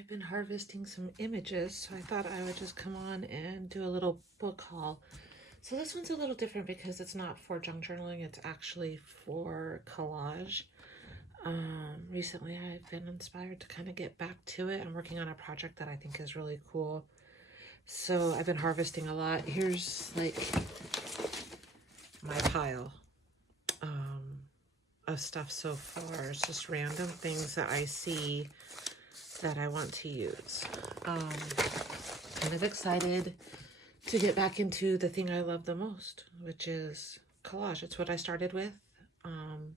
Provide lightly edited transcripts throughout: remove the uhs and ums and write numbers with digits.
I've been harvesting some images, so I thought I would just come on and do a little book haul. So this one's a little different because it's not for junk journaling, it's actually for collage. Recently I've been inspired to kind of get back to it. I'm working on a project that I think is really cool. So I've been harvesting a lot. Here's like my pile of stuff so far. It's just random things that I see that I want to use. Kind of excited to get back into the thing I love the most, which is collage. It's what I started with. In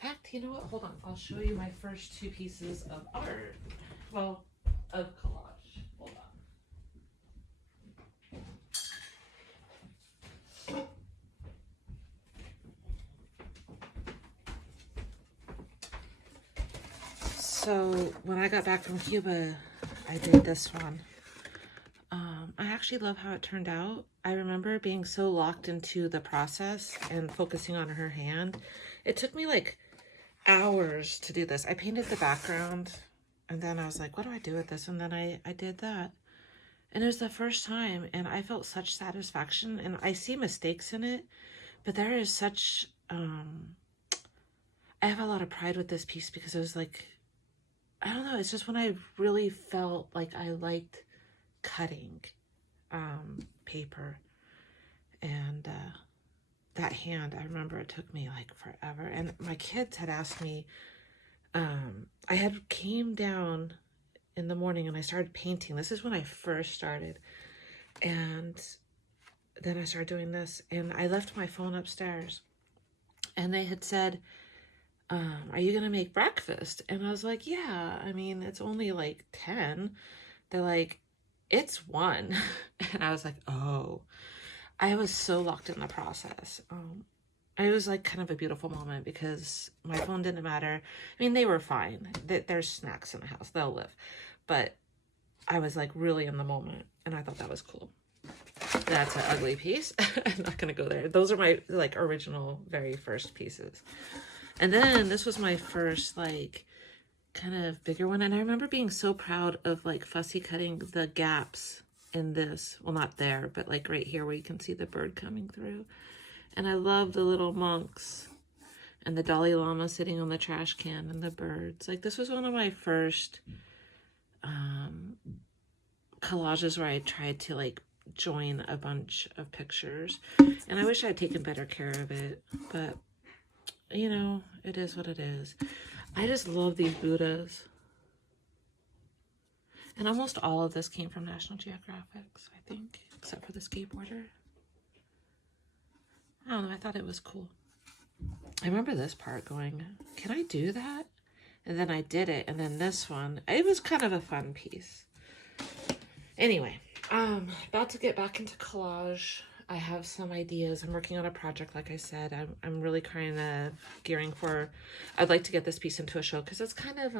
fact, you know what? Hold on. I'll show you my first two pieces of art. Well, of collage. Hold on. So when I got back from Cuba, I did this one. I actually love how it turned out. I remember being so locked into the process and focusing on her hand. It took me like hours to do this. I painted the background and then I was like, what do I do with this? And then I did that. And it was the first time and I felt such satisfaction, and I see mistakes in it, but there is such, I have a lot of pride with this piece because it was like, I don't know, it's just when I really felt like I liked cutting paper. And that hand, I remember it took me like forever. And my kids had asked me, I had came down in the morning and I started painting. This is when I first started. And then I started doing this and I left my phone upstairs. And they had said, are you gonna make breakfast? And I was like, yeah, I mean, it's only like 10. They're like, it's 1. And I was like, oh, I was so locked in the process. It was like kind of a beautiful moment because my phone didn't matter. I mean, they were fine. There's snacks in the house, they'll live. But I was like really in the moment and I thought that was cool. That's an ugly piece. I'm not gonna go there. Those are my like original very first pieces. And then this was my first like kind of bigger one. And I remember being so proud of like fussy cutting the gaps in this. Well, not there, but like right here where you can see the bird coming through. And I love the little monks and the Dalai Lama sitting on the trash can and the birds. Like this was one of my first collages where I tried to like join a bunch of pictures. And I wish I had taken better care of it, but you know, it is what it is. I just love these Buddhas. And almost all of this came from National Geographic, I think, except for the skateboarder. I don't know, I thought it was cool. I remember this part going, can I do that? And then I did it, and then this one, it was kind of a fun piece. Anyway, about to get back into collage. I have some ideas. I'm working on a project, like I said. I'm really kind of gearing for, I'd like to get this piece into a show because it's kind of,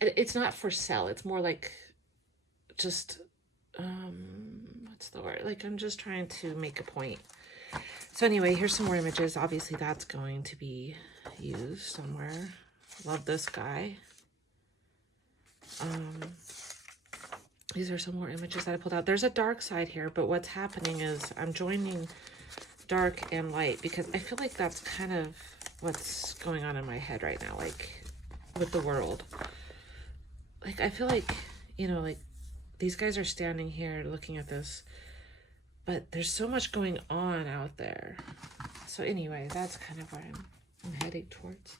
it's not for sale. It's more like just, what's the word? Like I'm just trying to make a point. So anyway, here's some more images. Obviously that's going to be used somewhere. Love this guy. These are some more images that I pulled out. There's a dark side here, but what's happening is I'm joining dark and light because I feel like that's kind of what's going on in my head right now, like with the world. Like, I feel like, you know, like these guys are standing here looking at this, but there's so much going on out there. So anyway, that's kind of where I'm heading towards.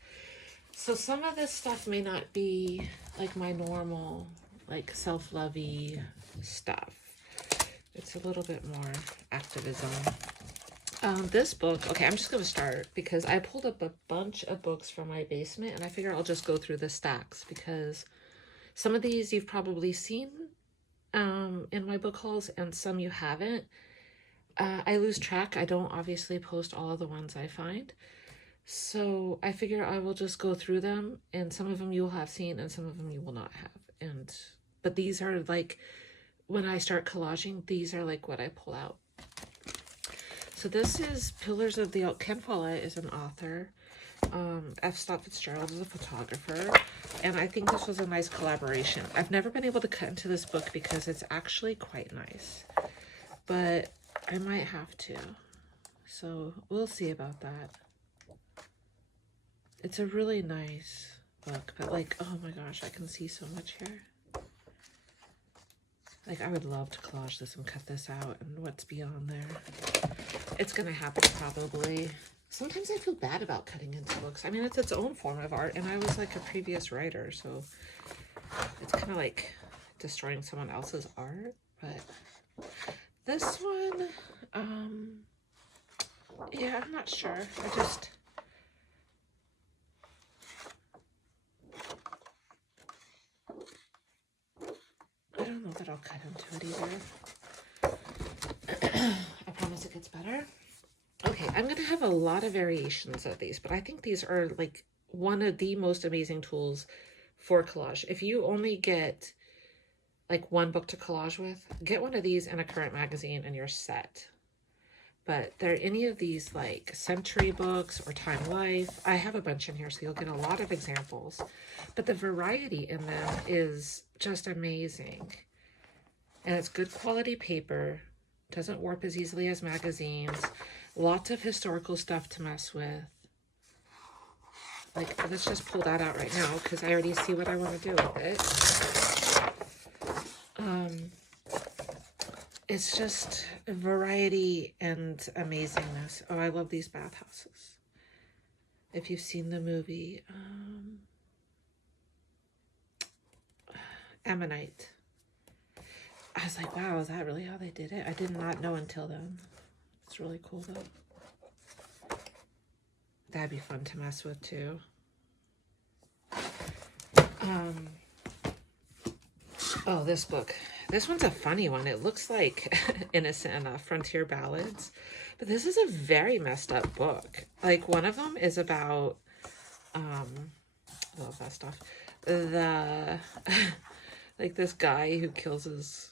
So some of this stuff may not be like my normal like self-lovey stuff. It's a little bit more activism. This book, okay, I'm just gonna start because I pulled up a bunch of books from my basement and I figure I'll just go through the stacks because some of these you've probably seen in my book hauls and some you haven't. I lose track. I don't obviously post all of the ones I find. So I figure I will just go through them and some of them you will have seen and some of them you will not have. But these are like, when I start collaging, these are like what I pull out. So this is Pillars of the Ken Follett is an author. F. Scott Fitzgerald is a photographer, and I think this was a nice collaboration. I've never been able to cut into this book because it's actually quite nice, but I might have to. So we'll see about that. It's a really nice book, but like, oh my gosh, I can see so much here. Like, I would love to collage this and cut this out and what's beyond there. It's gonna happen probably. Sometimes I feel bad about cutting into books. I mean, it's its own form of art, and I was like a previous writer, so it's kind of like destroying someone else's art. But this one, yeah, I'm not sure. I don't know that I'll cut into it either. I promise it gets better. Okay, I'm going to have a lot of variations of these, but I think these are like one of the most amazing tools for collage. If you only get like one book to collage with, get one of these in a current magazine and you're set. But there are any of these like Century books or Time Life. I have a bunch in here, so you'll get a lot of examples. But the variety in them is just amazing. And it's good quality paper. Doesn't warp as easily as magazines. Lots of historical stuff to mess with. Like, let's just pull that out right now because I already see what I want to do with it. It's just variety and amazingness. Oh, I love these bathhouses. If you've seen the movie, Ammonite. I was like, wow, is that really how they did it? I did not know until then. It's really cool though. That'd be fun to mess with too. Oh, this book. This one's a funny one. It looks like Innocent Enough, Frontier Ballads. But this is a very messed up book. Like, one of them is about, I love that stuff. Like this guy who kills his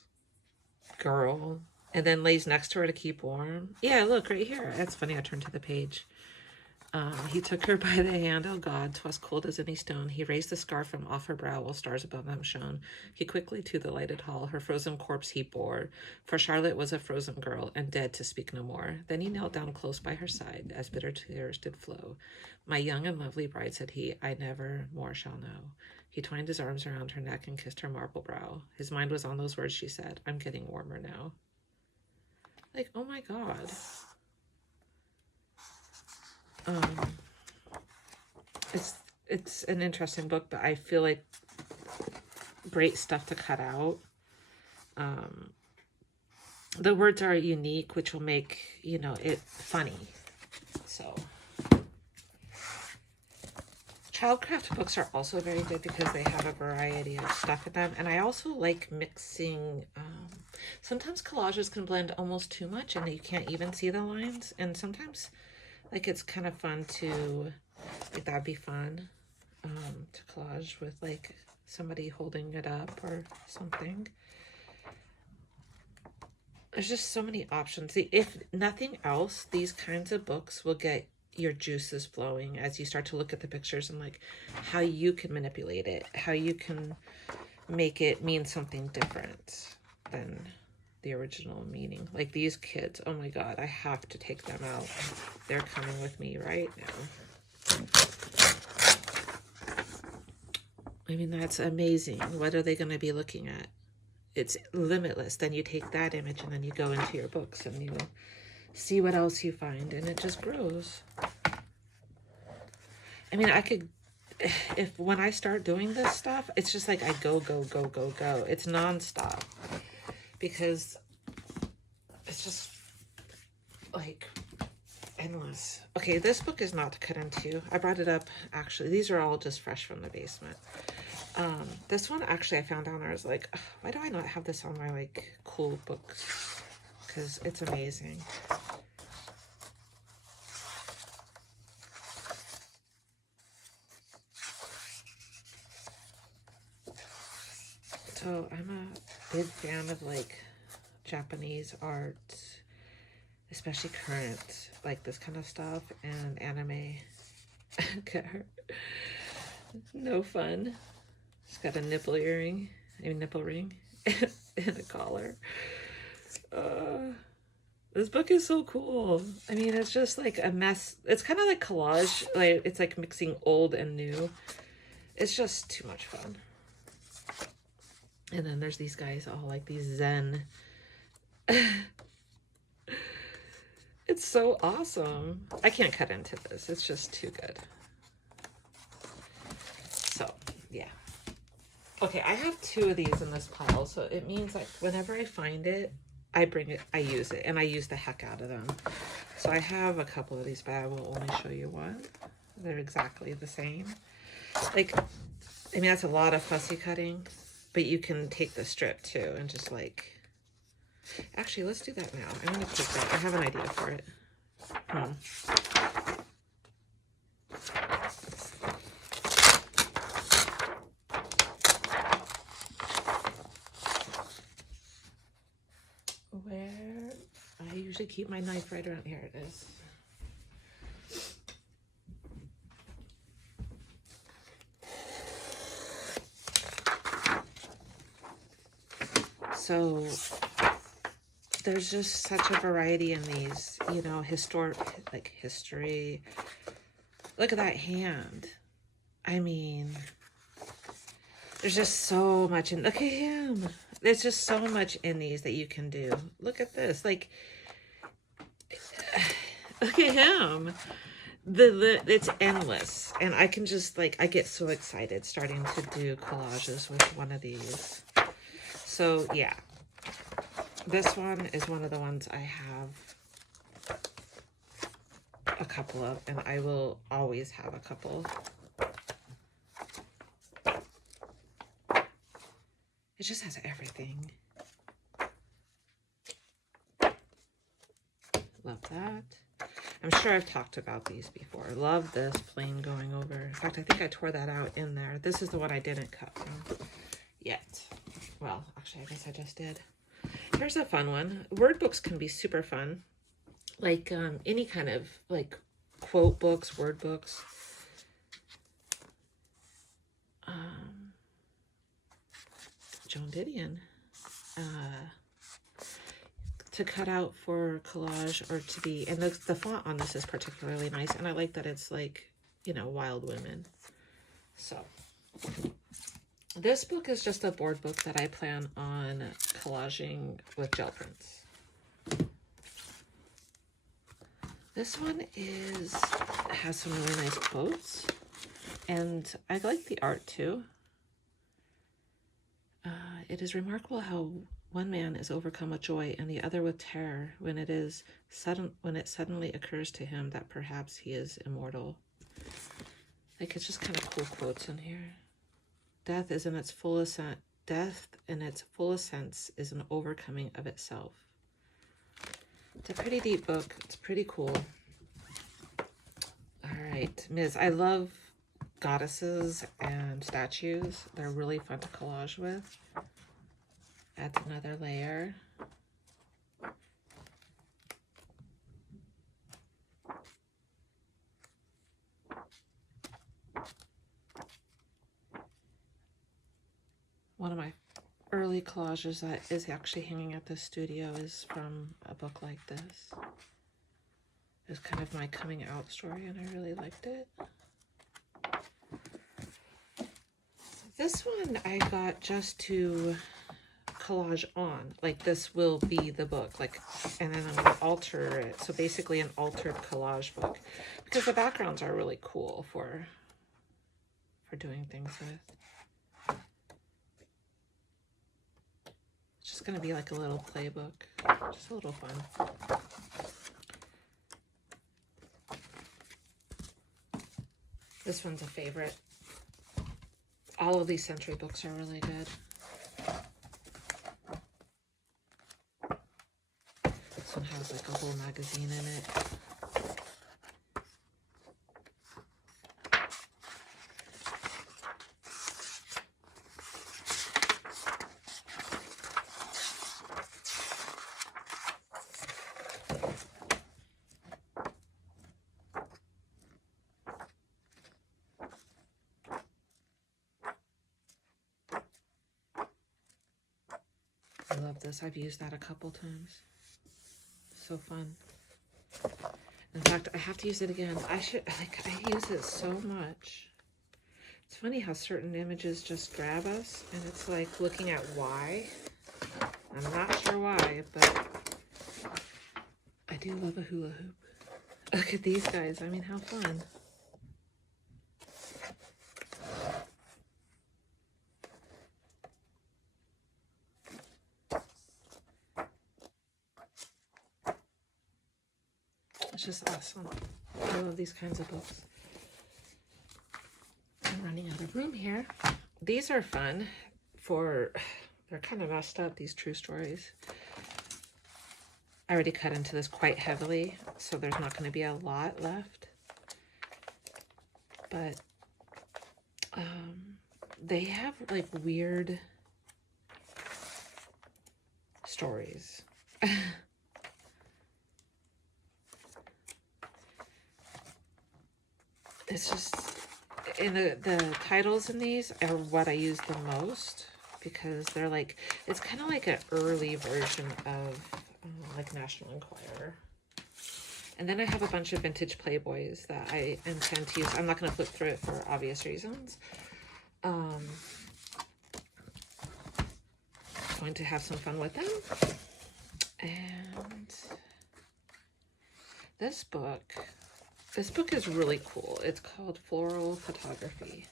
girl and then lays next to her to keep warm. Yeah, look, right here. It's funny, I turned to the page. He took her by the hand, oh God, 'twas cold as any stone. He raised the scarf from off her brow while stars above them shone. He quickly to the lighted hall her frozen corpse he bore, for Charlotte was a frozen girl, and dead to speak no more. Then he knelt down close by her side, as bitter tears did flow. My young and lovely bride, said he, I never more shall know. He twined his arms around her neck and kissed her marble brow. His mind was on those words she said, I'm getting warmer now. Like, oh my God. It's an interesting book, but I feel like great stuff to cut out. The words are unique, which will make, you know, it funny. So childcraft books are also very good because they have a variety of stuff in them. And I also like mixing, sometimes collages can blend almost too much and you can't even see the lines. And sometimes like it's kind of fun to, like that'd be fun to collage with like somebody holding it up or something. There's just so many options. If nothing else, these kinds of books will get your juices flowing as you start to look at the pictures and like how you can manipulate it, how you can make it mean something different than the original meaning. Like these kids, oh my God, I have to take them out. They're coming with me right now. I mean, that's amazing. What are they going to be looking at? It's limitless. Then you take that image and then you go into your books and you see what else you find, and it just grows. I mean, I could, when I start doing this stuff, it's just like I go, go, go, go, go. It's nonstop because it's just like endless. Okay, this book is not to cut into. I brought it up, actually. These are all just fresh from the basement. This one, actually, I found down there. I was like, ugh, why do I not have this on my, like, cool books? Because it's amazing. So, I'm a big fan of, like, Japanese art, especially current, like this kind of stuff, and anime. Look at her. No fun. She's got a nipple earring, a nipple ring, and a collar. This book is so cool. I mean, it's just like a mess. It's kind of like collage. Like it's like mixing old and new. It's just too much fun. And then there's these guys all like these Zen. It's so awesome. I can't cut into this. It's just too good. So, yeah. Okay, I have 2 of these in this pile, so it means like whenever I find it, I bring it, I use it, and I use the heck out of them. So I have a couple of these, but I will only show you one. They're exactly the same. Like, I mean, that's a lot of fussy cutting, but you can take the strip too and just like, actually, let's do that now. I'm going to take that. I have an idea for it. Where I usually keep my knife right around here. It is. So there's just such a variety in these, you know, like history. Look at that hand. I mean, there's just so much in, look at him. There's just so much in these that you can do. Look at this. Like, look at him. It's endless. And I can just like, I get so excited starting to do collages with one of these. So yeah, this one is one of the ones I have a couple of, and I will always have a couple. It just has everything. Love that. I'm sure I've talked about these before. Love this plain going over. In fact, I think I tore that out in there. This is the one I didn't cut from yet. Well, actually, I guess I just did. Here's a fun one. Word books can be super fun. Like any kind of like quote books, word books. Joan Didion. To cut out for collage or to be, and the font on this is particularly nice, and I like that it's like, you know, Wild Women. So this book is just a board book that I plan on collaging with gel prints. This one has some really nice quotes, and I like the art too. It is remarkable how one man is overcome with joy and the other with terror when it suddenly occurs to him that perhaps he is immortal. Like, it's just kind of cool quotes in here. Death in its fullest sense is an overcoming of itself. It's a pretty deep book. It's pretty cool. All right, Ms. I love goddesses and statues. They're really fun to collage with. Adds another layer. One of my early collages that is actually hanging at the studio is from a book like this. It was kind of my coming out story, and I really liked it. This one I got just to collage on, like this will be the book, like, and then I'm going to alter it. So basically an altered collage book, because the backgrounds are really cool for doing things with. It's just going to be like a little playbook, just a little fun. This one's a favorite. All of these century books are really good. This one has like a whole magazine in it. love this. I've used that a couple times. So fun. In fact, I have to use it again. I use it so much. It's funny how certain images just grab us, and it's like looking at why. I'm not sure why, but I do love a hula hoop. Look at these guys. I mean, how fun. It's just awesome. I love these kinds of books. I'm running out of room here. These are fun they're kind of messed up, these true stories. I already cut into this quite heavily, so there's not going to be a lot left. But they have like weird stories. It's just, and the titles in these are what I use the most, because they're like, it's kind of like an early version of like National Enquirer. And then I have a bunch of vintage Playboys that I intend to use. I'm not going to flip through it for obvious reasons. Going to have some fun with them. And this book is really cool. It's called Floral Photography.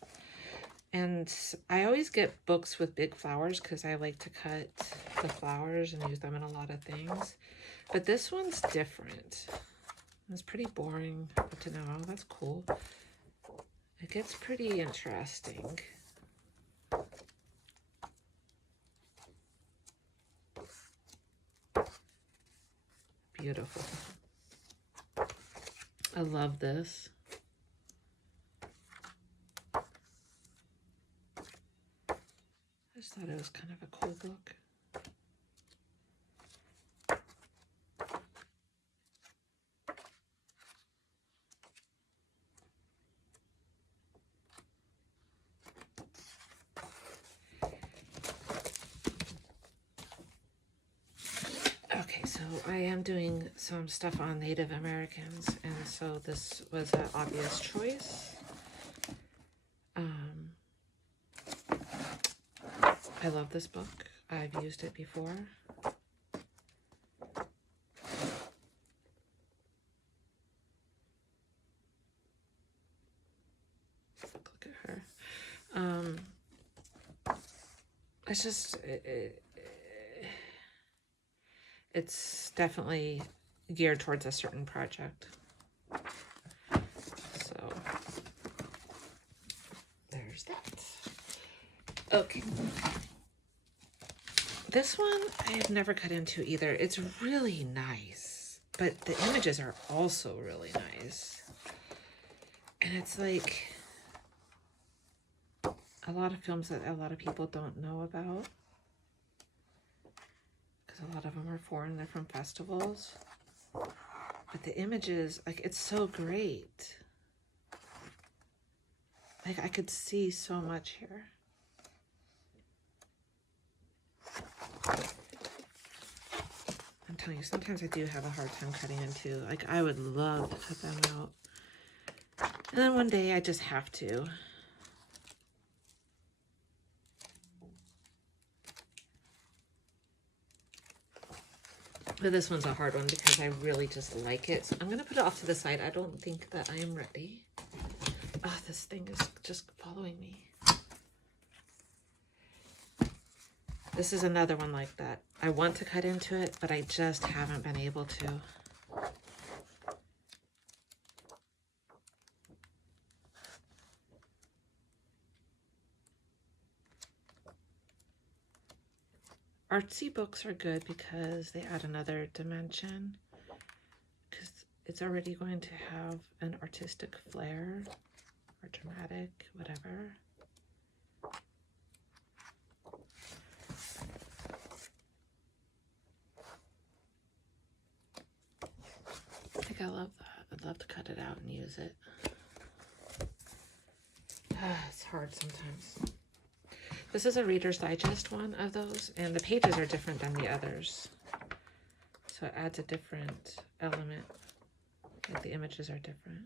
And I always get books with big flowers because I like to cut the flowers and use them in a lot of things. But this one's different. It's pretty boring, but to know, that's cool. It gets pretty interesting. Beautiful. I love this. I just thought it was kind of a cool book. Okay, so I am doing some stuff on Native Americans, and so this was an obvious choice. I love this book. I've used it before. Look at her. It's just, it's definitely geared towards a certain project. So there's that. Okay. This one I have never cut into either. It's really nice, but the images are also really nice. And it's like a lot of films that a lot of people don't know about, because a lot of them are foreign, they're from festivals. But the images, like, it's so great. Like, I could see so much here. I'm telling you, sometimes I do have a hard time cutting into. Like, I would love to cut them out. And then one day I just have to. But this one's a hard one because I really just like it. So I'm going to put it off to the side. I don't think that I am ready. Oh, this thing is just following me. This is another one like that. I want to cut into it, but I just haven't been able to. Artsy books are good because they add another dimension, because it's already going to have an artistic flair or dramatic, whatever. I think I love that. I'd love to cut it out and use it. It's hard sometimes. This is a Reader's Digest one of those, and the pages are different than the others. So it adds a different element. Like the images are different.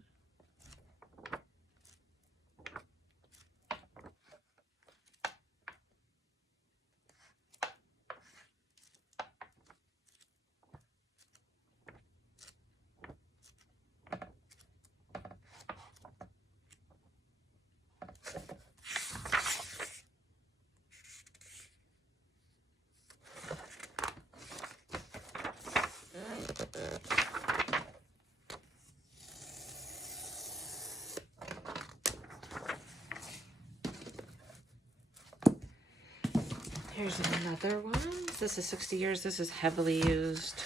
Here's another one. This is 60 years. This is heavily used.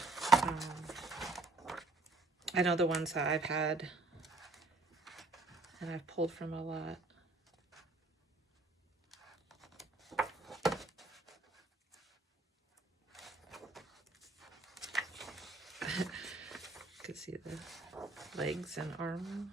I know the ones that I've had and I've pulled from a lot. You can see the legs and arm.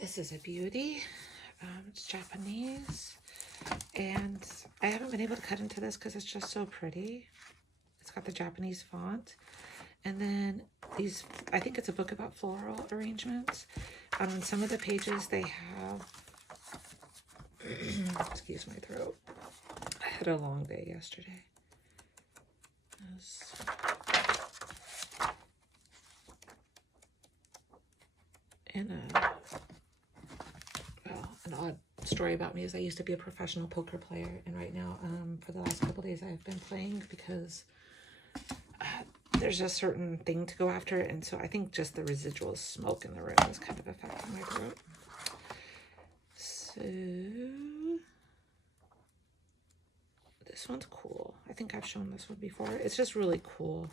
This is a beauty. It's Japanese, and I haven't been able to cut into this because it's just so pretty. It's got the Japanese font, and then these, I think it's a book about floral arrangements. On some of the pages they have, excuse my throat, I had a long day yesterday. In a an odd story about me is I used to be a professional poker player, and right now for the last couple days I've been playing because there's a certain thing to go after, and so I think just the residual smoke in the room is kind of affecting my throat. So this one's cool. I think I've shown this one before. It's just really cool.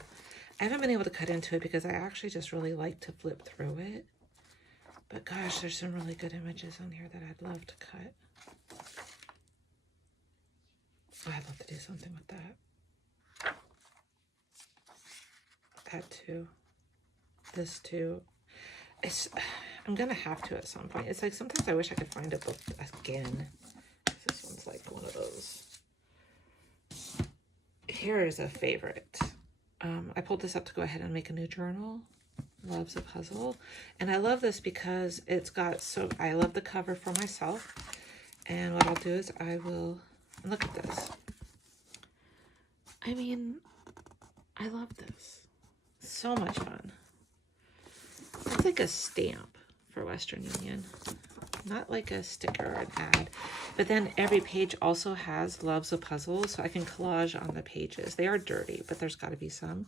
I haven't been able to cut into it because I actually just really like to flip through it. But gosh, there's some really good images on here that I'd love to cut. Oh, I'd love to do something with that. That too. This too. I'm gonna have to at some point. It's like sometimes I wish I could find a book again. This one's like one of those. Here is a favorite. I pulled this up to go ahead and make a new journal. Loves a Puzzle, and I love this because it's got, so I love the cover for myself, and what I'll do is I will look at this. I mean, I love this. So much fun. It's like a stamp for Western Union, not like a sticker or an ad, but then every page also has Loves a Puzzle, so I can collage on the pages. They are dirty, but there's got to be some.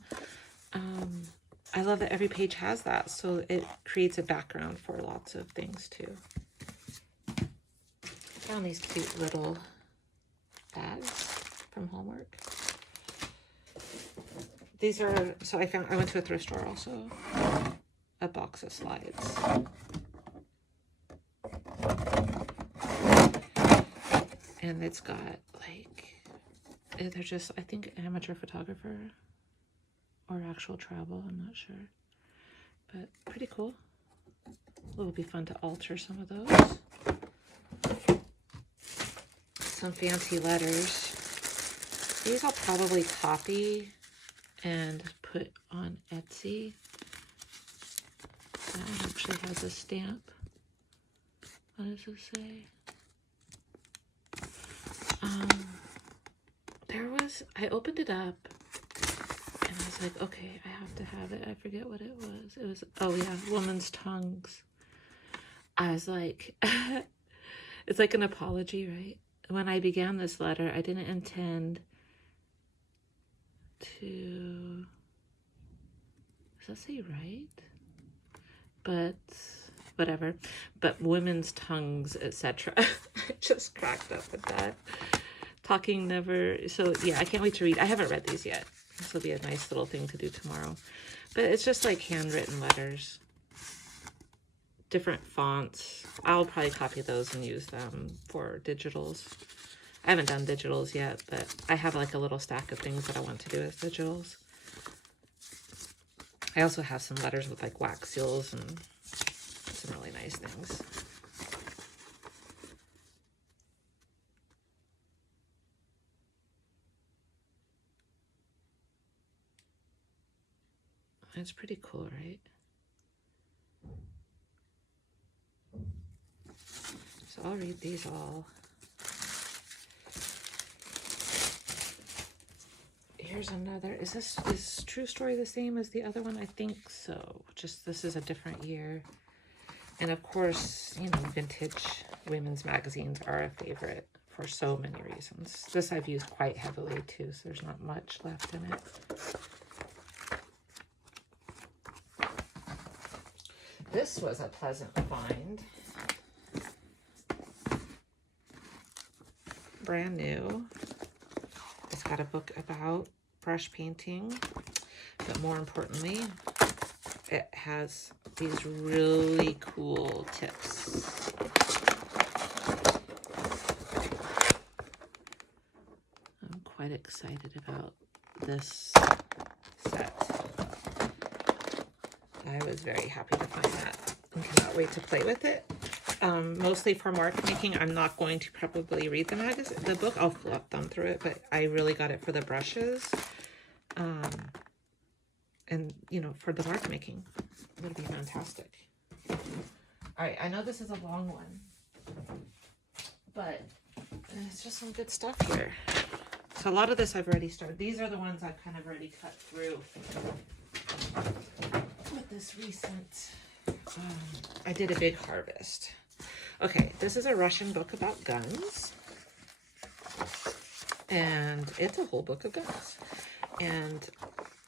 I love that every page has that, so it creates a background for lots of things too. I found these cute little bags from Hallmark. These are, so I went to a thrift store also, a box of slides. And it's got like, they're just, I think, amateur photographer or actual travel, I'm not sure, but pretty cool. It will be fun to alter some of those. Some fancy letters. These I'll probably copy and put on Etsy. That one actually has a stamp. What does it say? I opened it up and I was like, okay, I have to have it. I forget what it was. It was, oh yeah, Woman's Tongues. I was like, it's like an apology, right? When I began this letter, I didn't intend to, does that say right? but whatever. But women's tongues, etc. I just cracked up with that. Talking never. So yeah, I can't wait to read. I haven't read these yet. This will be a nice little thing to do tomorrow. But it's just like handwritten letters. Different fonts. I'll probably copy those and use them for digitals. I haven't done digitals yet, but I have like a little stack of things that I want to do as digitals. I also have some letters with like wax seals and some really nice things. It's pretty cool, right? So I'll read these all. Here's another. Is True Story the same as the other one? I think so. Just this is a different year. And of course, you know, vintage women's magazines are a favorite for so many reasons. This I've used quite heavily too, so there's not much left in it. This was a pleasant find. Brand new. It's got a book about brush painting, but more importantly, it has these really cool tips. I'm quite excited about this set. I was very happy to find that and cannot wait to play with it. Mostly for mark making. I'm not going to probably read the book. I'll flip them through it, but I really got it for the brushes. And, you know, for the mark making. It'll be fantastic. All right, I know this is a long one, but it's just some good stuff here. So a lot of this I've already started. These are the ones I've kind of already cut through with this recent, I did a big harvest. Okay, this is a Russian book about guns. And it's a whole book of guns. And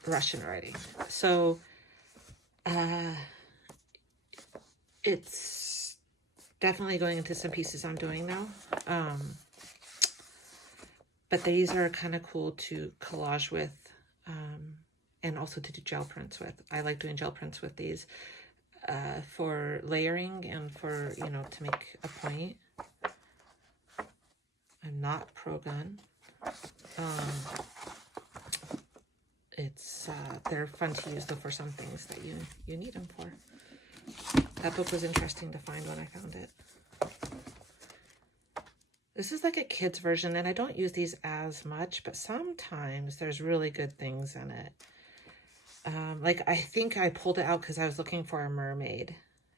Russian writing. So, it's definitely going into some pieces I'm doing now. But these are kind of cool to collage with, and also to do gel prints with. I like doing gel prints with these for layering and for, you know, to make a point. I'm not pro-gun. They're fun to use though for some things that you need them for. That book was interesting to find when I found it. This is like a kid's version, and I don't use these as much, but sometimes there's really good things in it. Like I think I pulled it out because I was looking for a mermaid,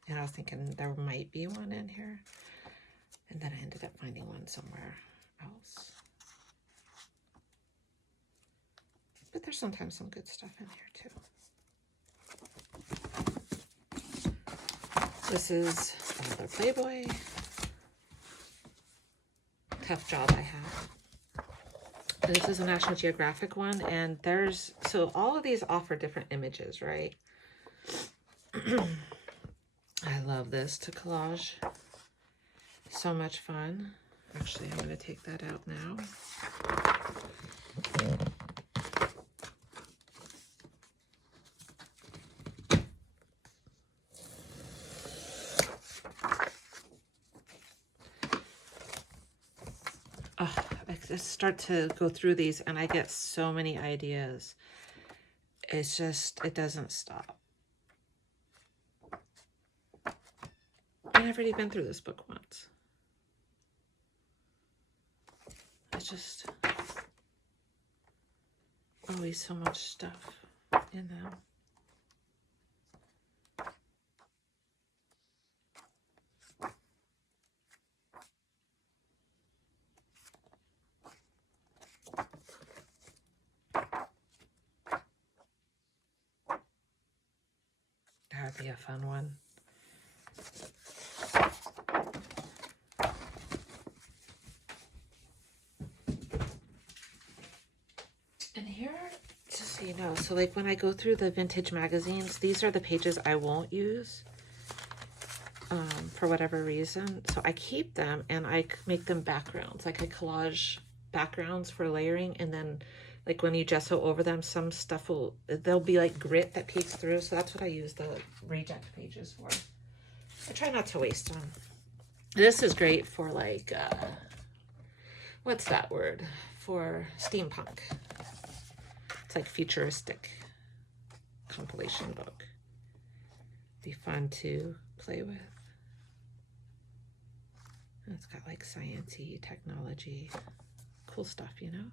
and I was thinking there might be one in here, and then I ended up finding one somewhere else. But there's sometimes some good stuff in here too. This is another Playboy. Tough job I have. This is a National Geographic one, and so all of these offer different images, right? I love this to collage. So much fun. Actually, I'm going to take that out now. Oh, I just start to go through these and I get so many ideas. It's just, it doesn't stop. And I've already been through this book once. It's just always so much stuff in them. That would be a fun one. And here, just so you know, so like when I go through the vintage magazines, these are the pages I won't use. for whatever reason. So I keep them and I make them backgrounds. Like I collage backgrounds for layering, and then like when you gesso over them, some stuff there'll be like grit that peeks through. So that's what I use the reject pages for. I try not to waste them. This is great for like, what's that word? For steampunk. It's like futuristic compilation book. Be fun to play with. And it's got like science-y, technology, cool stuff, you know?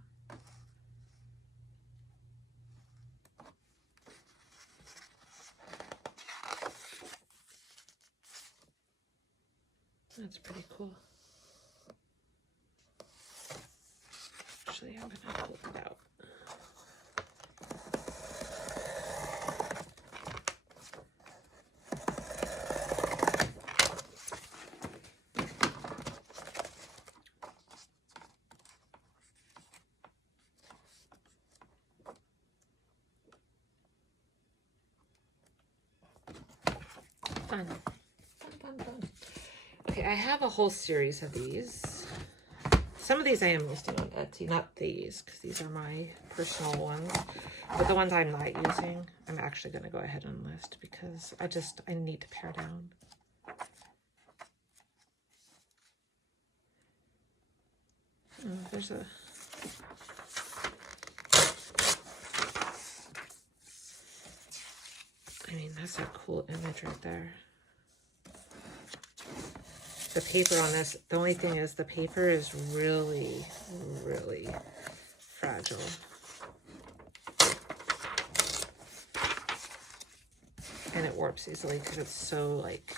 That's pretty cool. Actually, I'm gonna pull it out. Fun. Fun, fun, fun. Okay, I have a whole series of these. Some of these I am listing on Etsy, not these, because these are my personal ones. But the ones I'm not using, I'm actually going to go ahead and list because I need to pare down. Oh, there's a... I mean, that's a cool image right there. The paper on this, the only thing is the paper is really, really fragile. And it warps easily because it's so like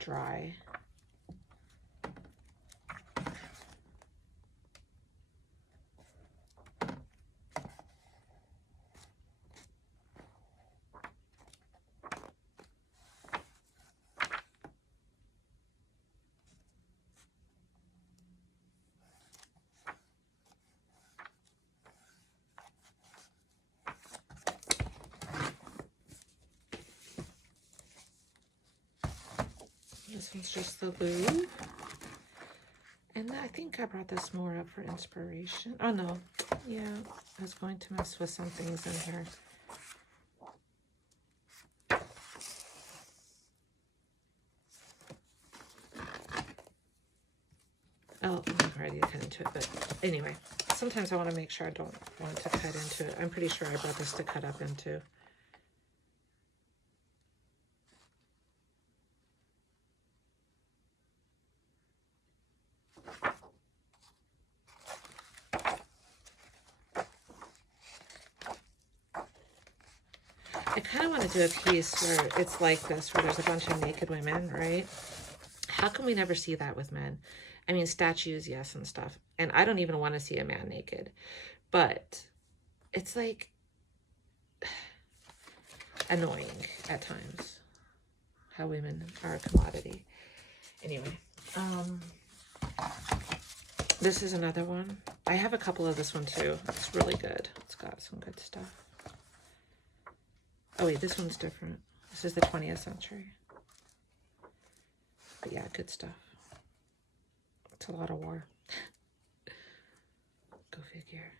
dry. This one's just the blue. And I think I brought this more up for inspiration. Oh no, yeah, I was going to mess with some things in here. Oh, I'm ready to cut into it, but anyway, sometimes I want to make sure I don't want to cut into it. I'm pretty sure I brought this to cut up into. I kind of want to do a piece where it's like this, where there's a bunch of naked women, right? How can we never see that with men? I mean, statues, yes, and stuff. And I don't even want to see a man naked. But it's like annoying at times how women are a commodity. Anyway, this is another one. I have a couple of this one too. It's really good. It's got some good stuff. Oh wait, this one's different. This is the 20th century. But yeah, good stuff. It's a lot of war. Go figure.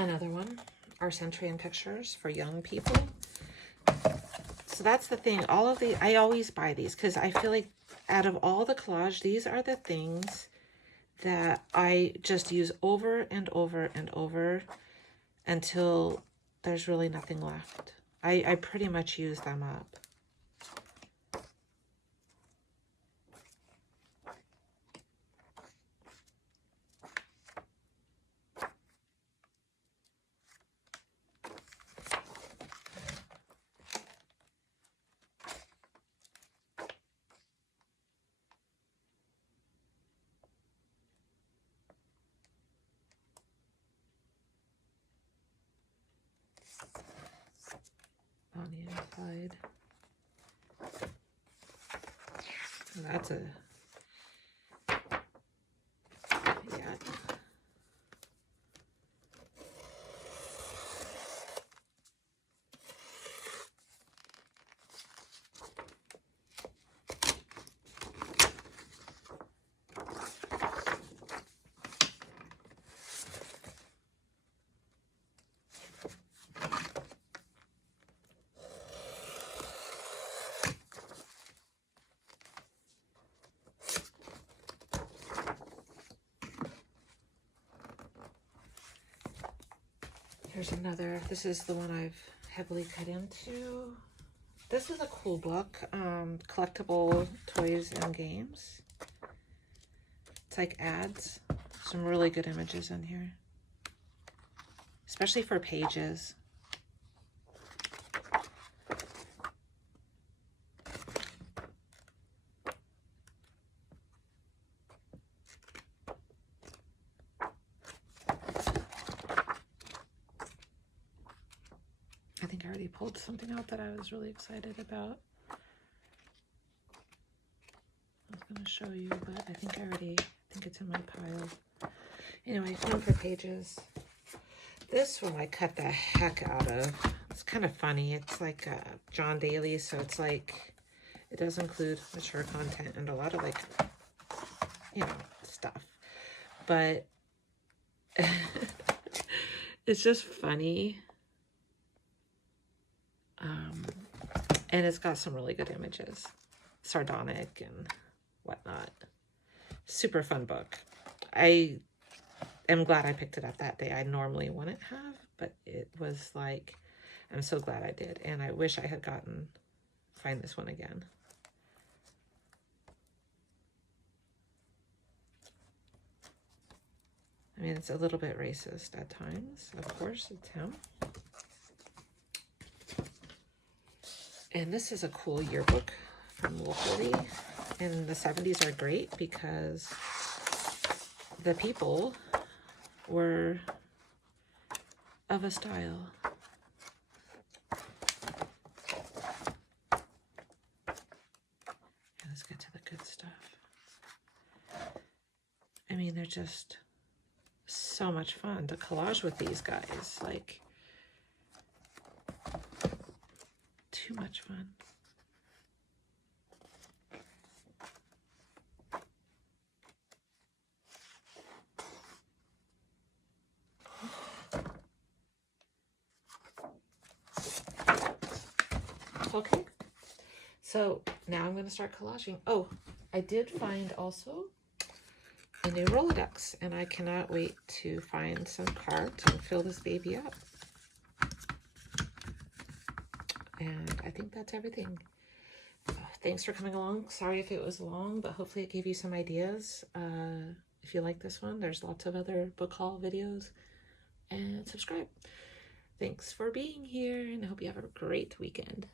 Another one, our century in pictures for young people. So that's the thing. All of the, I always buy these because I feel like out of all the collage, these are the things that I just use over and over and over until there's really nothing left. I pretty much use them up. on the inside. That's a, yeah. Here's another, this is the one I've heavily cut into. This is a cool book, collectible toys and games. It's like ads, some really good images in here, especially for pages. I think I already pulled something out that I was really excited about. I was going to show you, but I think it's in my pile. Anyway, fun for pages. This one I cut the heck out of. It's kind of funny. It's like John Daly, so it's like, it does include mature content and a lot of like, you know, stuff. But it's just funny. And it's got some really good images, sardonic and whatnot. Super fun book. I am glad I picked it up that day. I normally wouldn't have, but it was like, I'm so glad I did. And I wish I had find this one again. I mean, it's a little bit racist at times. Of course, it's him. And this is a cool yearbook from locally. And the 70s are great because the people were of a style. Let's get to the good stuff. I mean, they're just so much fun to collage with these guys. Like, too much fun. Okay, so now I'm going to start collaging. Oh, I did find also a new Rolodex, and I cannot wait to find some cards and fill this baby up. And I think that's everything. Thanks for coming along. Sorry if it was long, but hopefully it gave you some ideas. If you like this one, there's lots of other book haul videos. And subscribe. Thanks for being here, and I hope you have a great weekend.